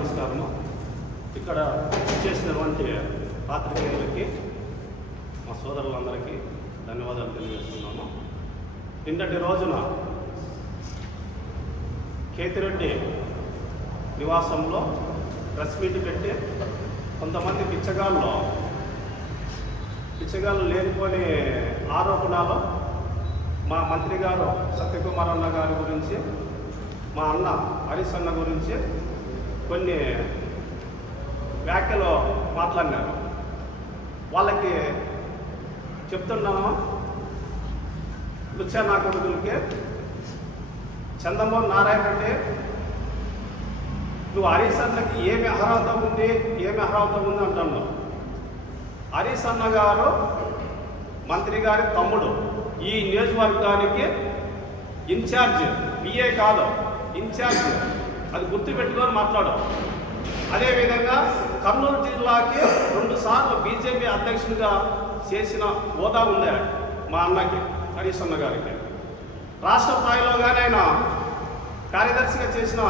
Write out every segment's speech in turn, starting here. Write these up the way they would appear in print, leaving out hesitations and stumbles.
నమస్కారము. ఇక్కడ చేసినటువంటి పాత్రికేయులకి మా సోదరులందరికీ ధన్యవాదాలు తెలియజేస్తున్నాము. నిన్నటి రోజున కేతిరెడ్డి నివాసంలో ప్రెస్ మీట్ పెట్టి కొంతమంది బిచ్చగాళ్ళు లేనిపోని ఆరోపణలు మా మంత్రి గారు సత్యకుమార్ అన్న గారి గురించి, మా అన్న హరీష్ అన్న గురించి కొన్ని వ్యాఖ్యలు మాట్లాడినారు. వాళ్ళకి చెప్తున్నాను, లుచ్చా నా కొడుకులకి చంద్రమోహన్ నారాయణ రెడ్డి, నువ్వు హరీష్ అన్నకి ఏమి అర్హత ఉంది అంటున్నావు. హరీష్ అన్న గారు మంత్రి గారి తమ్ముడు, ఈ నియోజకవర్గానికి ఇన్ఛార్జ్, పిఏ కాదు ఇన్ఛార్జ్, అది గుర్తుపెట్టుకొని మాట్లాడు. అదేవిధంగా కర్నూలు జిల్లాకి 2 సార్లు బీజేపీ అధ్యక్షునిగా చేసిన హోదా ఉంది మా అన్నకి, హరీష్ అన్న గారికి. రాష్ట్ర స్థాయిలో కానీ ఆయన కార్యదర్శిగా చేసిన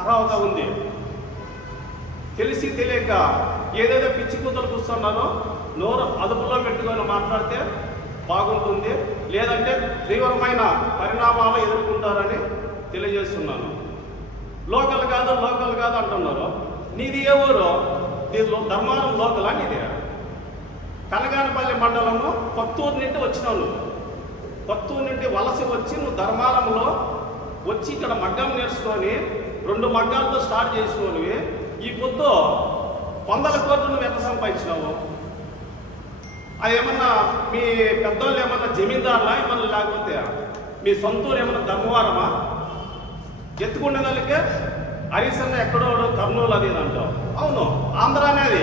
అర్హత ఉంది. తెలిసి తెలియక ఏదైతే పిచ్చి కూతురు కూర్చున్నారో నోరు అదుపులో పెట్టుకొని మాట్లాడితే బాగుంటుంది, లేదంటే తీవ్రమైన పరిణామాలు ఎదుర్కొంటారని తెలియజేస్తున్నాను. లోకల్ కాదు అంటున్నారు. నీది ఏ ఊరు? నీది ధర్మారం లోకలా? నీది కనగానపల్లి మండలము కొత్తూరు నుండి వచ్చినావు. కొత్తూరు నుండి వలస వచ్చి నువ్వు ధర్మారంలో వచ్చి ఇక్కడ మగ్గం నేర్చుకొని 2 మగ్గాలతో స్టార్ట్ చేసినవి. ఈ పొద్దు 100 కోట్లు నువ్వు ఎంత సంపాదించినావు? అది ఏమన్నా మీ పెద్దోళ్ళు ఏమన్నా జమీందారులా ఏమన్నా, లేకపోతే మీ సొంతూరు ఏమన్నా ధర్మవరమా? ఎత్తుకునేదానికే హరీష్ అన్న ఎక్కడో కర్నూలు అది అంటావు. అవును, ఆంధ్ర అనేది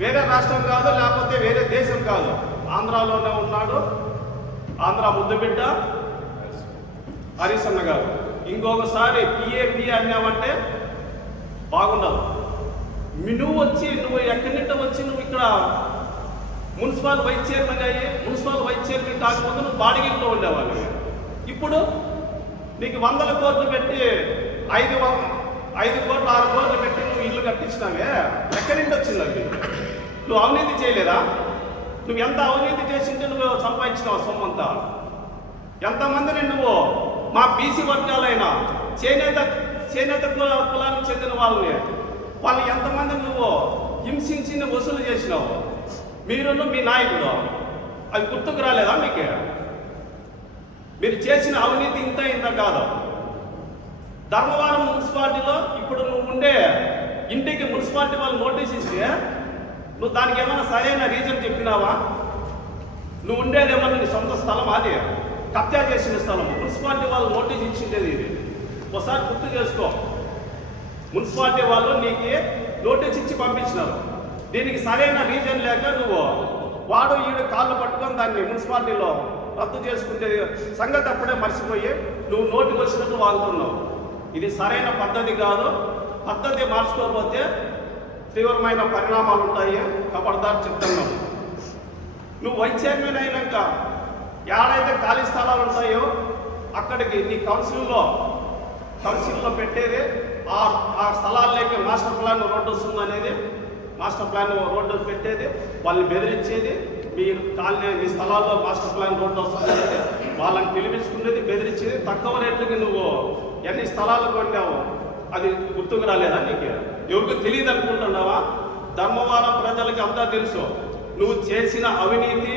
వేరే రాష్ట్రం కాదు, లేకపోతే వేరే దేశం కాదు, ఆంధ్రాలోనే ఉన్నాడు. ఆంధ్ర ముద్దుబిడ్డ హరీష్ అన్న గారు. ఇంకొకసారి పిఏ అన్నావంటే బాగుండదు. నువ్వు ఎక్కడి నుండి వచ్చి నువ్వు ఇక్కడ మున్సిపల్ వైస్ చైర్మన్ అయ్యి, మున్సిపల్ వైస్ చైర్మన్ కాకపోతే నువ్వు బాడిగిట్లో ఉండేవాళ్ళు. ఇప్పుడు నీకు 100 కోట్లు పెట్టి 5 కోట్లు 6 కోట్లు పెట్టి నువ్వు ఇల్లు కట్టించినావే, ఎక్కడి నుండి వచ్చిందండి? నువ్వు అవినీతి చేయలేదా? నువ్వు ఎంత అవినీతి చేసింటే నువ్వు సంపాదించినావు సొమ్మంతా? ఎంతమందిని నువ్వు మా బీసీ వర్గాలైన చేనేత కులానికి చెందిన వాళ్ళు ఎంతమందిని నువ్వు హింసించి వసూలు చేసినావు? మీరును మీ నాయకుడు, అవి గుర్తుకు రాలేదా మీకు? మీరు చేసిన అవినీతి ఇంత కాదు. ధర్మవరం మున్సిపాలిటీలో ఇప్పుడు నువ్వు ఉండే ఇంటికి మున్సిపాలిటీ వాళ్ళు నోటీస్ ఇస్తే నువ్వు దానికి ఏమైనా సరైన రీజన్ చెప్పినావా? నువ్వు ఉండేది ఏమన్నా నీ సొంత స్థలం? అది కబ్జా చేసిన స్థలం. మున్సిపాలిటీ వాళ్ళు నోటీస్ ఇచ్చిండేది ఇది. ఒకసారి గుర్తు చేసుకో. మున్సిపాలిటీ వాళ్ళు నీకు నోటీస్ ఇచ్చి పంపించినారు. దీనికి సరైన రీజన్ లేక నువ్వు వాడు ఈడు కాళ్ళు పట్టుకొని దాన్ని మున్సిపాలిటీలో రద్దు చేసుకుంటే సంగతి అప్పుడే మర్చిపోయి నువ్వు నోటికి వచ్చినట్టు వాగుతున్నావు. ఇది సరైన పద్ధతి కాదు. పద్ధతి మార్చుకోకపోతే తీవ్రమైన పరిణామాలు ఉంటాయి. ఖబర్దార్ చెప్తున్నావు. నువ్వు వైస్ చైర్మన్ అయినాక ఎక్కడైతే ఖాళీ స్థలాలు ఉంటాయో అక్కడికి నీ కౌన్సిల్లో పెట్టేది, ఆ స్థలాల్లోకి మాస్టర్ ప్లాన్ రోడ్డు వస్తుంది అనేది, మాస్టర్ ప్లాన్ రోడ్డు పెట్టేది, వాళ్ళని బెదిరించేది. మీ స్థలాల్లో మాస్టర్ ప్లాన్ రోడ్డు వస్తుంది అనేది వాళ్ళని పిలిపించుకునేది, బెదిరించేది. తక్కువ రేట్లకి నువ్వు ఎన్ని స్థలాలు కొన్నావు అది గుర్తుకు రాలేదా నీకు? ఎవరికి తెలియదు అనుకుంటున్నావా? ధర్మవరం ప్రజలకి అంతా తెలుసు. నువ్వు చేసిన అవినీతి,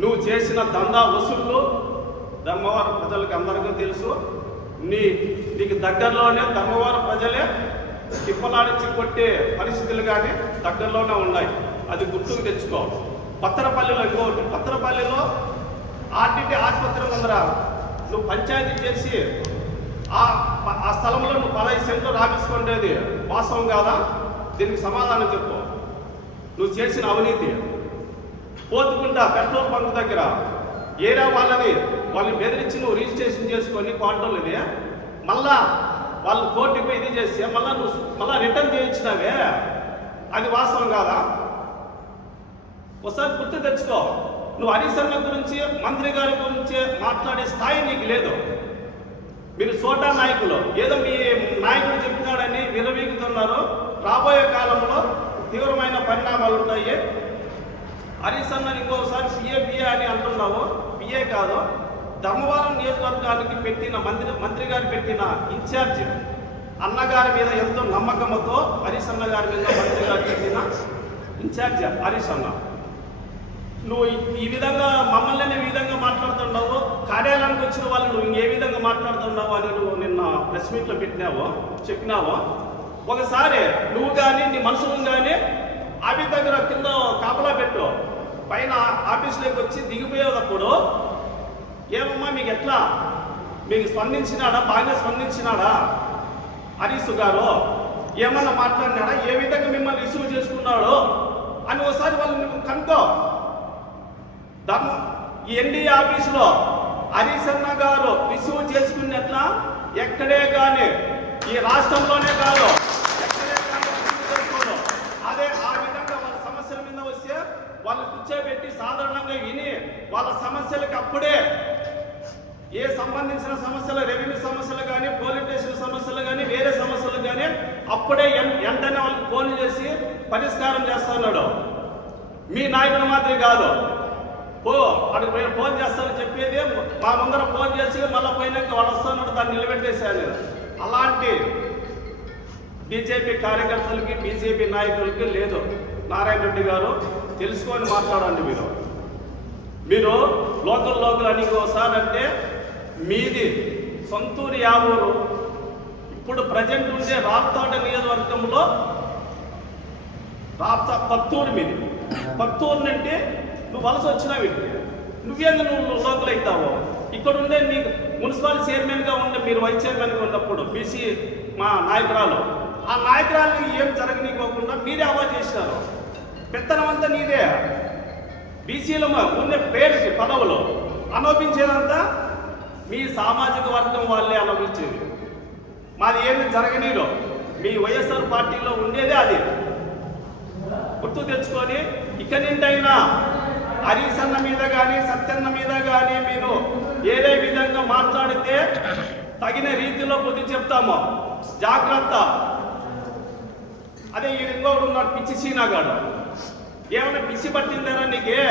నువ్వు చేసిన దందా వసూళ్ళు ధర్మవరం ప్రజలకి అందరికీ తెలుసు. నీకు దగ్గరలోనే ధర్మవరం ప్రజలే తిప్పలాడించి కొట్టే పరిస్థితులు కానీ దగ్గరలోనే ఉన్నాయి. అది గుర్తుకు తెచ్చుకో. పత్తరపల్లిలో ఇంకోటి, పత్తరపల్లిలో ఆర్టీటీ ఆసుపత్రి ముందర నువ్వు పంచాయతీ చేసి ఆ స్థలంలో నువ్వు 15 సెంట్లు రాపించుకునేది వాస్తవం కాదా? దీనికి సమాధానం చెప్పు. నువ్వు చేసిన అవినీతి. పోతుకుంటా పెట్రోల్ బంక్ దగ్గర ఏరియా వాళ్ళని బెదిరించి నువ్వు రిజిస్ట్రేషన్ చేసుకొని క్వార్టర్లు మళ్ళా వాళ్ళు కోర్టుపై ఇది చేసి మళ్ళా రిటర్న్ చేయించినావే, అది వాస్తవం కాదా? ఒకసారి గుర్తు తెచ్చుకో. నువ్వు హరీష్ అన్న గురించి, మంత్రి గారి గురించి మాట్లాడే స్థాయి నీకు లేదు. మీరు సోటా నాయకులు, ఏదో మీ నాయకుడు చెప్పినాడని విరవీగి చేస్తున్నారు. రాబోయే కాలంలో తీవ్రమైన పరిణామాలు ఉంటాయి. హరీష్ అన్న ఇంకొకసారి పిఏ అని అంటున్నావు. పిఏ కాదు, ధర్మవరం నియోజకవర్గానికి పెట్టిన మంత్రి గారు పెట్టిన ఇన్ఛార్జ్ అన్నగారి మీద ఎంతో నమ్మకంతో హరీష్ అన్న గారి మీద మంత్రి గారు పెట్టిన ఇన్ఛార్జ్ హరీష్ అన్న, నువ్వు ఈ విధంగా మమ్మల్ని ఈ విధంగా మాట్లాడుతున్నావు, కార్యాలయానికి వచ్చిన వాళ్ళు నువ్వు ఏ విధంగా మాట్లాడుతున్నావు అని నువ్వు నిన్న ప్రెస్ మీట్లో చెప్పినావో. ఒకసారి నువ్వు కానీ నీ మనుషులను కానీ ఆఫీస్ దగ్గర కింద కాపలా పెట్టు, పైన ఆఫీసులోకి వచ్చి దిగిపోయేటప్పుడు ఏమమ్మా మీకు ఎట్లా మీకు స్పందించినాడా, బాగా స్పందించినాడా హరీష్ గారు, ఏమన్నా మాట్లాడినాడా, ఏ విధంగా మిమ్మల్ని రిసీవ్ చేసుకున్నాడు అని ఒకసారి వాళ్ళు నువ్వు కనుక్కో. ఈ ఎన్డీఏ ఆఫీసులో హరీష్ అన్న గారు రిసీవ్ చేసుకున్నట్లా ఎక్కడే కానీ ఈ రాష్ట్రంలోనే కాదు ఎక్కడే కానీ రిసీవ్ చేసుకోడు. అదే ఆ విధంగా వాళ్ళ సమస్యల మీద వస్తే వాళ్ళు కూర్చోబెట్టి సాధారణంగా విని వాళ్ళ సమస్యలకు అప్పుడే ఏ సంబంధించిన సమస్యలు, రెవెన్యూ సమస్యలు కానీ, పోలీస్ స్టేషన్ సమస్యలు కానీ, వేరే సమస్యలు కానీ అప్పుడే వెంటనే వాళ్ళకి ఫోన్ చేసి పరిష్కారం చేస్తున్నాడు. మీ నాయకుడు మాత్రం కాదు, అక్కడికి ఫోన్ చేస్తానని చెప్పేది మా ముందర ఫోన్ చేసి మళ్ళీ పోయినాక వాళ్ళు వస్తున్నాడు, దాన్ని నిలబెట్టేశాను. అలాంటి బీజేపీ కార్యకర్తలకి, బీజేపీ నాయకులకి లేదు. నారాయణ రెడ్డి గారు తెలుసుకొని మాట్లాడండి. మీరు లోకల్ అని ఒకసారి అంటే మీది సొంతూరు యావూరు, ఇప్పుడు ప్రజెంట్ ఉండే రాప్తాడ నియోజకవర్గంలో పత్తూరు మీది. పత్తూరు నుండి నువ్వు వలస వచ్చినావు, వీటికి నువ్వేందు నువ్వు లోకల్ అవుతావు. ఇక్కడ ఉండే నీకు మున్సిపల్ చైర్మన్గా ఉండే, మీరు వైస్ చైర్మన్గా ఉన్నప్పుడు బీసీ మా నాయకురాలు, ఆ నాయకురాలు ఏం జరగనీకోకుండా మీరే అవాజ్ చేసినారు. పెత్తనం అంతా నీదే. బీసీలో ఉండే పేరుకి పదవులు అనుభవించేదంతా మీ సామాజిక వర్గం వాళ్ళే అనుభవించేది. మాది ఏమి జరగనీరు. మీ వైఎస్ఆర్ పార్టీలో ఉండేదే అది గుర్తు తెచ్చుకొని ఇక నిండైనా హరీష్ అన్న మీద కానీ, సత్యన్న మీద కానీ మీరు ఏదే విధంగా మాట్లాడితే తగిన రీతిలో బుద్ధి చెప్తాము. జాగ్రత్త. అదే ఈ ఇంకోడు ఉన్నాడు పిచ్చి సీనాగాడు, ఏమైనా పిచ్చి పట్టిందారా నీకే?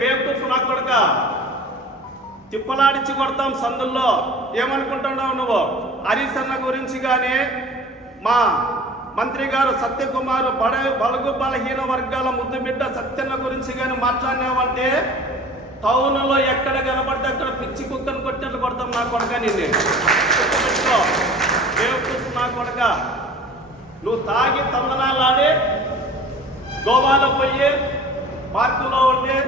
బేవకూఫ్ నా కొడక, తిప్పలాడిచ్చి కొడతాం సందుల్లో. ఏమనుకుంటున్నావు నువ్వు? హరీష్ అన్న గురించి కానీ, మా మంత్రి గారు సత్యకుమార్ బలుగు బలహీన వర్గాల ముద్దు బిడ్డ సత్యన్న గురించి కానీ మాట్లాడినావంటే టౌన్లో ఎక్కడ కనబడితే అక్కడ పిచ్చి కుక్కను కొట్టినట్లు కొడతాం నా కొడక. నిన్ను బేవకూఫ్ నా కొడక, నువ్వు తాగి తందనాలాడి గోవాలో పోయి పార్కులో ఉండి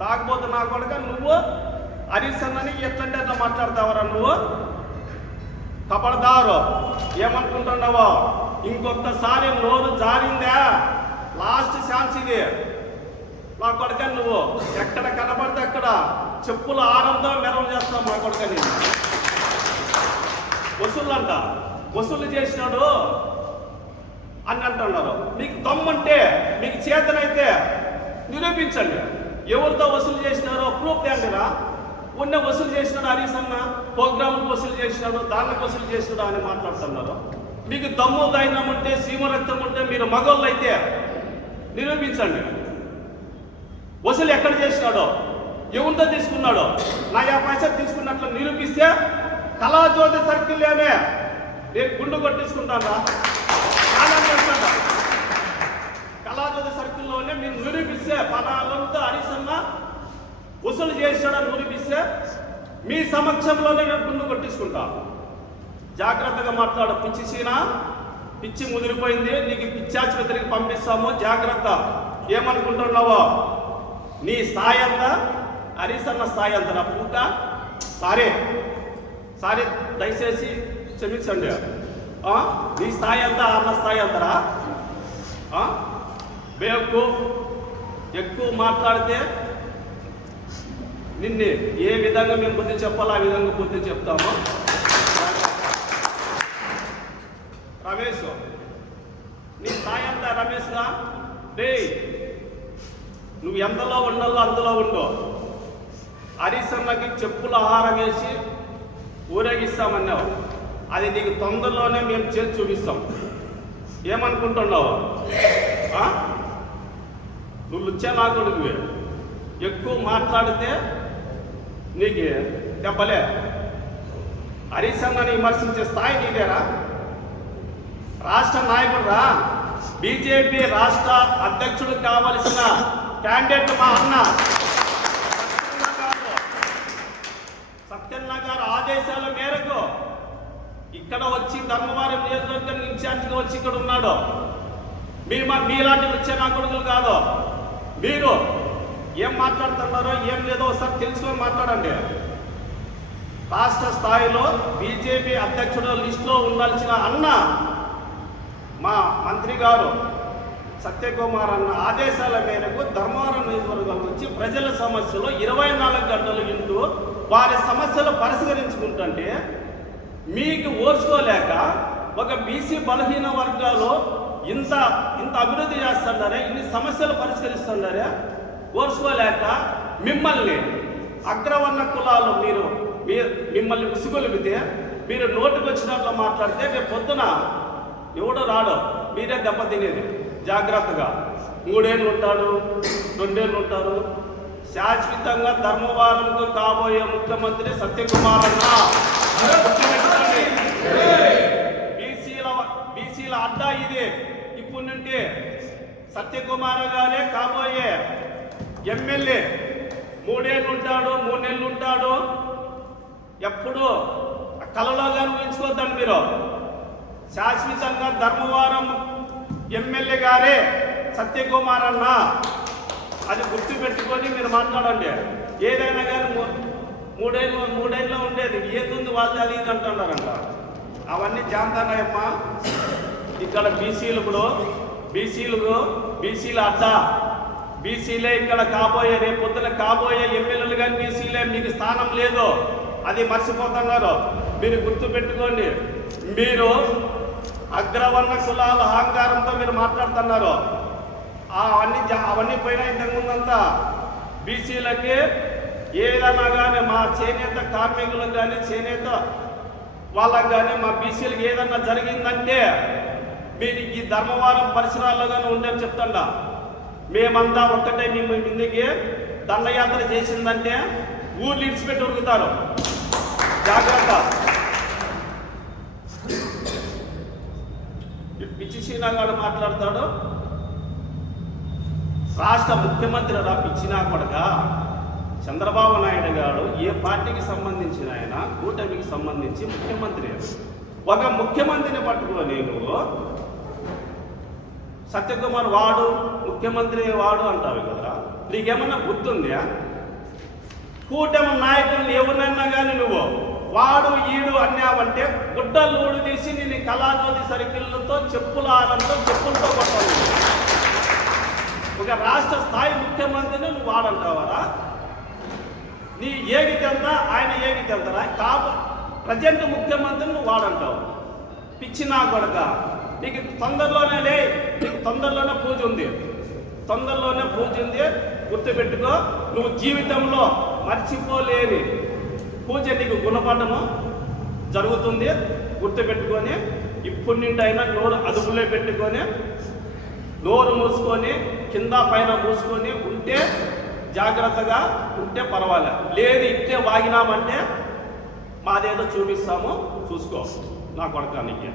తాగబోతు నా కొడక, నువ్వు హరీష్ అన్నని ఎట్లంటే అట్లా మాట్లాడతావరా నువ్వు? కపడదారు. ఏమనుకుంటున్నావో? ఇంకొకసారి నోరు జారిందా లాస్ట్ ఛాన్స్ ఇది నా కొడక. నువ్వు ఎక్కడ కనబడితే అక్కడ చెప్పుల ఆరంతో మెరవ చేస్తావు నా కొడకని. వసూళ్ళంట, వసూలు చేసినాడు అని అంటున్నారు. మీకు దమ్ముంటే, మీకు చేతనైతే నిరూపించండి. ఎవరితో వసూలు చేసినారో ప్రూఫ్ తేండిరా. ఉన్న వసూలు చేసినాడు హరీష్ అన్న, ప్రోగ్రాములకు వసూలు చేసినాడు, దానికి వసూలు చేసినాడు అని మాట్లాడుతున్నారు. మీకు దమ్ము దైన్యం ఉంటే, సీమరక్తం ఉంటే, మీరు మగోళ్ళు అయితే నిరూపించండి. వసూలు ఎక్కడ చేసినాడో, ఎవరితో తీసుకున్నాడో, నా 50 పైసలు తీసుకున్నట్లు నిరూపిస్తే కళాజ్యోతి సర్కిల్లోనే నేను గుండు కొట్టించుకుంటాను. కళాజ్యోతి సర్కిల్లోనే మీరు నిరూపిస్తే పదాలంతా హరీష్ అన్న వసూలు చేశాడని నిరూపిస్తే మీ సమక్షంలోనే నేను గుండు కొట్టించుకుంటా. జాగ్రత్తగా మాట్లాడు. పిచ్చి సీనా, పిచ్చి ముదిరిపోయింది. నీకు పిచ్చి ఆసుపత్రికి పంపిస్తాము, జాగ్రత్త. ఏమనుకుంటున్నావో? నీ స్థాయి అంతా హరీష్ అన్న స్థాయి అంత నా పూక. సారీ దయచేసి క్షమించండి. నీ స్థాయి అంతా అన్న స్థాయి అంతరా? బేవకూఫ్, ఎక్కువ మాట్లాడితే నిన్ను ఏ విధంగా మేము బుద్ధి చెప్పాలో ఆ విధంగా బుద్ధి చెప్తాము. రమేష్, నీ స్థాయి అంతా రమేష్గా నువ్వు ఎంతలో ఉండాలో అందులో ఉండు. హరీష్ అన్నకి చెప్పుల ఆహారం వేసి ఊరేగిస్తామన్నావు. అది నీకు తొందరలోనే మేము చేసి చూపిస్తాం. ఏమనుకుంటున్నావు? నువ్వు లుచ్చే నా కొడుకువే, ఎక్కువ మాట్లాడితే నీకు దెబ్బలే. హరీశన్నని విమర్శించే స్థాయి నీదేరా? రాష్ట్ర నాయకుడు రా, బీజేపీ రాష్ట్ర అధ్యక్షుడు కావలసిన క్యాండిడేట్ మా అన్న సత్యన్న గారు ఆదేశాల మేరకు ఇక్కడ వచ్చి ధర్మవరం నియోజకవర్గం ఇన్ఛార్జిగా వచ్చి ఇక్కడ ఉన్నాడు. మీలాంటి వచ్చే నా కొడుకులు కాదు. మీరు ఏం మాట్లాడుతున్నారో ఏం లేదో ఒకసారి తెలుసుకొని మాట్లాడండి. రాష్ట్ర స్థాయిలో బీజేపీ అధ్యక్షుడు లిస్టులో ఉండాల్సిన అన్న మా మంత్రి గారు సత్యకుమార్ అన్న ఆదేశాల మేరకు ధర్మవరం నియోజకవర్గం నుంచి ప్రజల సమస్యలు 24 గంటలు ఇంటూ వారి సమస్యలు పరిష్కరించుకుంటుంటే మీకు ఓర్చుకోలేక ఒక బీసీ బలహీన వర్గాలు ఇంత అభివృద్ధి చేస్తున్నారే, ఇన్ని సమస్యలు పరిష్కరిస్తున్నారే, ఓర్చుకోలేక మిమ్మల్ని అగ్రవర్ణ కులాలు మిమ్మల్ని ఉసిగొలిపితే మీరు నోటుకు వచ్చినట్లు మాట్లాడితే రేపు పొద్దున ఎవడో రాడు, మీరే దెబ్బ తినేది. జాగ్రత్తగా 3 ఏళ్ళు ఉంటాడు, 2 ఏళ్ళు ఉంటారు. శాశ్వతంగా ధర్మవరంకు కాబోయే ముఖ్యమంత్రి సత్యకుమార్ అన్న. బీసీల అడ్డా ఇది. ఇప్పుడు నుండి సత్యకుమార్ గారే కాబోయే ఎమ్మెల్యే. 3 ఏళ్ళు ఉంటాడు, 3 నెలలు ఉంటాడు. ఎప్పుడు కలలోగా ఊహించుకోద్దండి మీరు. శాశ్వతంగా ధర్మవరం ఎమ్మెల్యే గారే సత్యకుమార్ అన్న. అది గుర్తుపెట్టుకొని మీరు మాట్లాడండి. ఏదైనా కానీ 3 ఏళ్ళు ఉండేది ఏదుంది వాళ్ళు అది ఇది అంటున్నారంట. అవన్నీ జాంతానాయమ్మ. ఇక్కడ బీసీల అడ్డా. బీసీలే ఇక్కడ కాబోయే, రేపు పొద్దున కాబోయే ఎమ్మెల్యేలు కానీ బీసీలే. మీకు స్థానం లేదు, అది మర్చిపోతున్నారు. మీరు గుర్తుపెట్టుకోండి. మీరు అగ్రవర్ణ కులాల అహంకారంతో మీరు మాట్లాడుతున్నారు. అవన్నీ పోయినా ఇంతకుముందంతా బీసీలకి ఏదైనా కానీ మా చేనేత కార్మికులకు కానీ చేనేత వాళ్ళకు కానీ మా బీసీలకు ఏదన్నా జరిగిందంటే మీరు ఈ ధర్మవరం పరిసరాల్లో కానీ ఉండని చెప్తుండా. మేమంతా ఒక్కటే మీ ముందుకి దండయాత్ర చేసిందంటే ఊర్లు ఇడిచిపెట్టి ఉరుకుతారు. జాగ్రత్త. పిచ్చి సీనాగాడు మాట్లాడతాడు. రాష్ట్ర ముఖ్యమంత్రి రా పిచ్చినా కొడక. చంద్రబాబు నాయుడు గారు ఏ పార్టీకి సంబంధించిన ఆయన, కూటమికి సంబంధించి ముఖ్యమంత్రి. ఒక ముఖ్యమంత్రిని పట్టుకొని నువ్వు సత్యకుమార్ వాడు ముఖ్యమంత్రి వాడు అంటావు కదా. నీకేమన్నా గుర్తుందా? కూటమి నాయకుల్ని ఎవరినైనా కానీ నువ్వు వాడు ఈడు అన్నావంటే గుడ్డలు ఊడి తీసి నేను కళాజ్యోతి సర్కిళ్లతో చెప్పులతో కొట్టాలి. ఒక రాష్ట్ర స్థాయి ముఖ్యమంత్రిని నువ్వు వాడంటావరా? నీ ఏగితెంత ఆయన ఏగితెంతరా? ప్రజెంట్ ముఖ్యమంత్రిని నువ్వు వాడంటావు. పిచ్చి నా కొడక. నీకు తొందరలోనే పూజ ఉంది. గుర్తుపెట్టుకో. నువ్వు జీవితంలో మర్చిపోలేని పూజ నీకు గుణపడము జరుగుతుంది. గుర్తుపెట్టుకొని ఇప్పుడు నుండైనా నోరు అదుపులో పెట్టుకొని నోరు మూసుకొని కింద పైన మూసుకొని ఉంటే జాగ్రత్తగా ఉంటే పర్వాలేదు. లేదు ఇట్టే వాగినామంటే మాదేదో చూపిస్తాము, చూసుకో నా కొడకానికి.